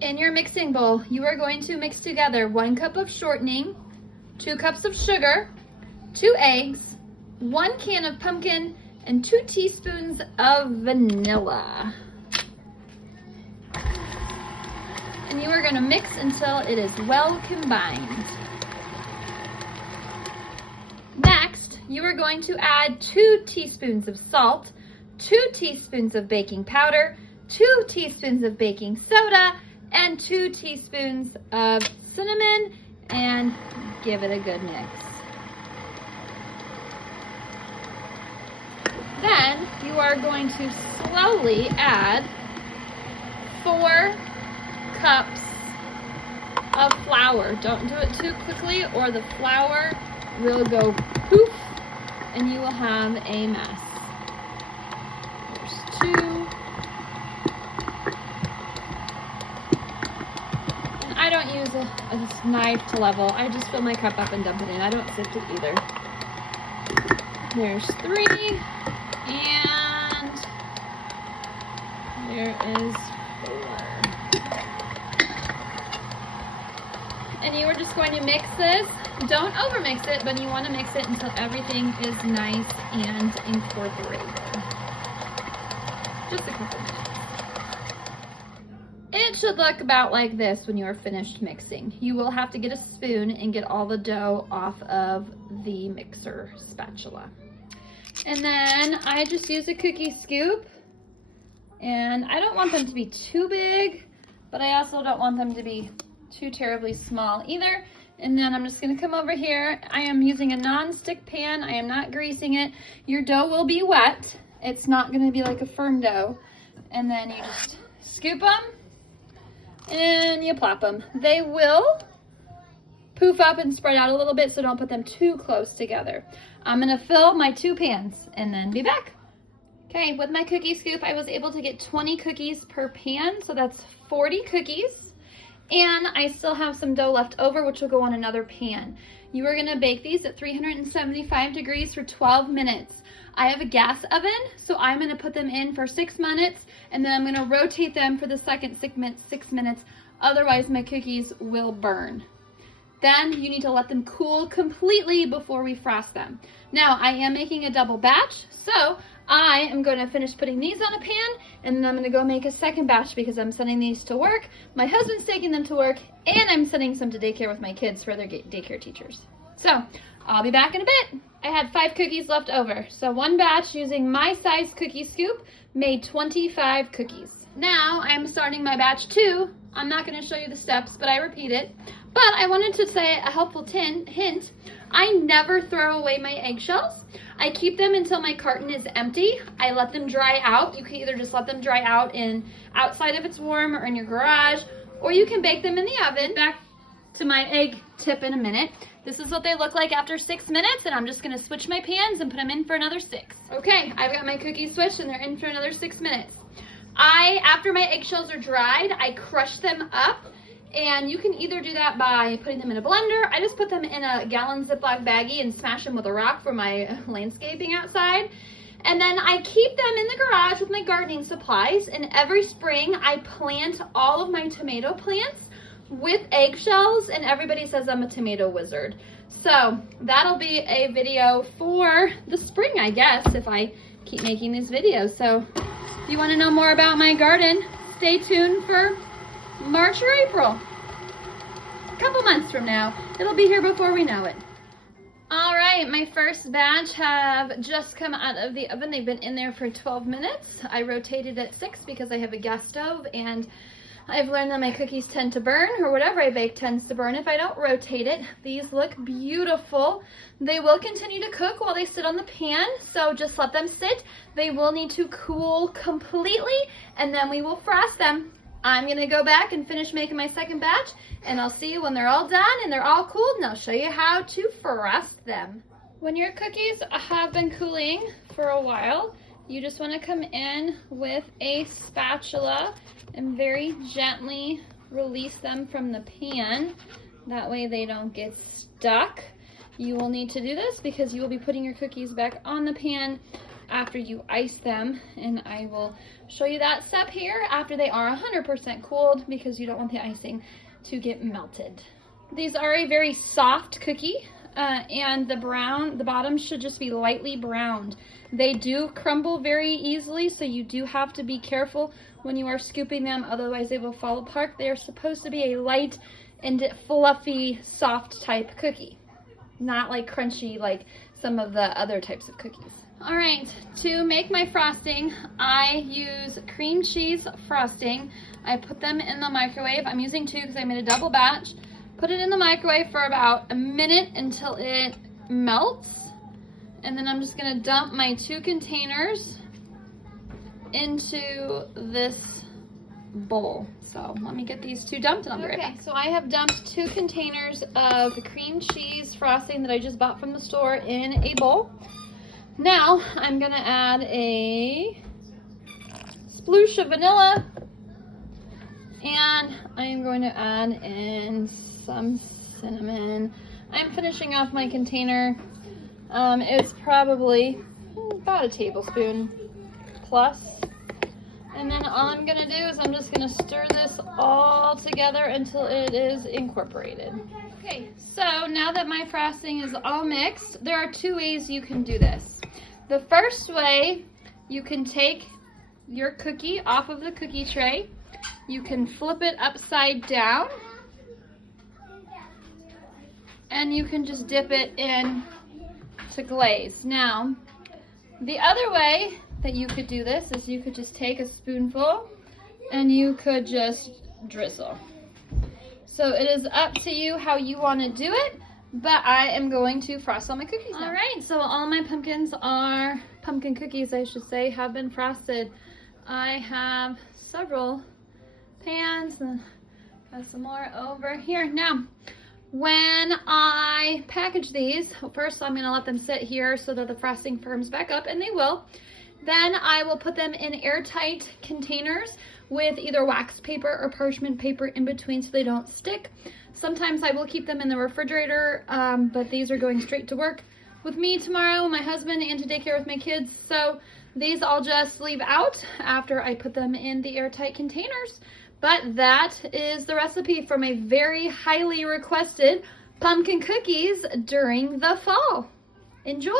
In your mixing bowl, you are going to mix together 1 cup of shortening, 2 cups of sugar, 2 eggs, 1 can of pumpkin, and 2 teaspoons of vanilla. And you are going to mix until it is well combined. Next, you are going to add 2 teaspoons of salt, 2 teaspoons of baking powder, 2 teaspoons of baking soda, and 2 teaspoons of cinnamon, and give it a good mix. Then you are going to slowly add 4 cups of flour. Don't do it too quickly or the flour will go poof and you will have a mess. There's 2. And I don't use a knife to level. I just fill my cup up and dump it in. I don't sift it either. There's 3. And there is 4. And you are just going to mix this. Don't over mix it, but you want to mix it until everything is nice and incorporated. Just a couple minutes. It should look about like this when you are finished mixing. You will have to get a spoon and get all the dough off of the mixer spatula. And then I just use a cookie scoop, and I don't want them to be too big, but I also don't want them to be too terribly small either. And then I'm just going to come over here. I am using a non-stick pan. I am not greasing it. Your dough will be wet. It's not going to be like a firm dough. And then you just scoop them and you plop them. They will poof up and spread out a little bit, so don't put them too close together. I'm going to fill my 2 pans and then be back. Okay, with my cookie scoop, I was able to get 20 cookies per pan, so that's 40 cookies. And I still have some dough left over, which will go on another pan. You are going to bake these at 375 degrees for 12 minutes. I have a gas oven, so I'm going to put them in for 6 minutes, and then I'm going to rotate them for the second 6 minutes. Otherwise, my cookies will burn. Then you need to let them cool completely before we frost them. Now, I am making a double batch, so I am going to finish putting these on a pan, and then I'm going to go make a second batch because I'm sending these to work. My husband's taking them to work, and I'm sending some to daycare with my kids for their daycare teachers. So, I'll be back in a bit. I had 5 cookies left over, so one batch using my size cookie scoop made 25 cookies. Now, I'm starting my batch 2. I'm not going to show you the steps, but I repeat it. But I wanted to say a helpful hint. I never throw away my eggshells. I keep them until my carton is empty. I let them dry out. You can either just let them dry out outside if it's warm or in your garage, or you can bake them in the oven. Back to my egg tip in a minute. This is what they look like after 6 minutes, and I'm just going to switch my pans and put them in for another 6. Okay, I've got my cookies switched and they're in for another 6 minutes. After my eggshells are dried, I crush them up. And you can either do that by putting them in a blender. I just put them in a gallon Ziploc baggie and smash them with a rock for my landscaping outside. And then I keep them in the garage with my gardening supplies. And every spring I plant all of my tomato plants with eggshells. And everybody says I'm a tomato wizard. So that'll be a video for the spring, I guess, if I keep making these videos. So if you want to know more about my garden, stay tuned for March or April. A couple months from now. It'll be here before we know it. All right, my first batch have just come out of the oven. They've been in there for 12 minutes. I rotated at 6 because I have a gas stove, and I've learned that my cookies tend to burn, or whatever I bake tends to burn if I don't rotate it. These look beautiful. They will continue to cook while they sit on the pan, so just let them sit. They will need to cool completely, and then we will frost them. I'm going to go back and finish making my second batch, and I'll see you when they're all done and they're all cooled, and I'll show you how to frost them. When your cookies have been cooling for a while, you just want to come in with a spatula and very gently release them from the pan. That way they don't get stuck. You will need to do this because you will be putting your cookies back on the pan after you ice them, and I will show you that step here after they are 100% cooled, because you don't want the icing to get melted. These are a very soft cookie, and the bottom should just be lightly browned. They do crumble very easily, so you do have to be careful when you are scooping them, otherwise they will fall apart. They are supposed to be a light and fluffy, soft type cookie, not like crunchy like some of the other types of cookies. All right, to make my frosting, I use cream cheese frosting. I put them in the microwave. I'm using 2 because I made a double batch. Put it in the microwave for about a minute until it melts. And then I'm just gonna dump my 2 containers into this bowl. So let me get these 2 dumped and I'll be right back. So I have dumped 2 containers of cream cheese frosting that I just bought from the store in a bowl. Now I'm gonna add a sploosh of vanilla, and I'm going to add in some cinnamon. I'm finishing off my container. It's probably about a tablespoon plus. And then all I'm gonna do is I'm just gonna stir this all together until it is incorporated. Okay, so now that my frosting is all mixed, there are 2 ways you can do this. The first way, you can take your cookie off of the cookie tray. You can flip it upside down, and you can just dip it in to glaze. Now, the other way that you could do this is you could just take a spoonful and you could just drizzle. So it is up to you how you want to do it, but I am going to frost all my cookies now. All right, so all my pumpkin cookies, I should say, have been frosted. I have several pans and got some more over here. Now, when I package these, first I'm gonna let them sit here so that the frosting firms back up, and they will. Then I will put them in airtight containers with either wax paper or parchment paper in between so they don't stick. Sometimes I will keep them in the refrigerator, but these are going straight to work with me tomorrow, my husband, and to daycare with my kids. So these I'll just leave out after I put them in the airtight containers. But that is the recipe for my very highly requested pumpkin cookies during the fall. Enjoy!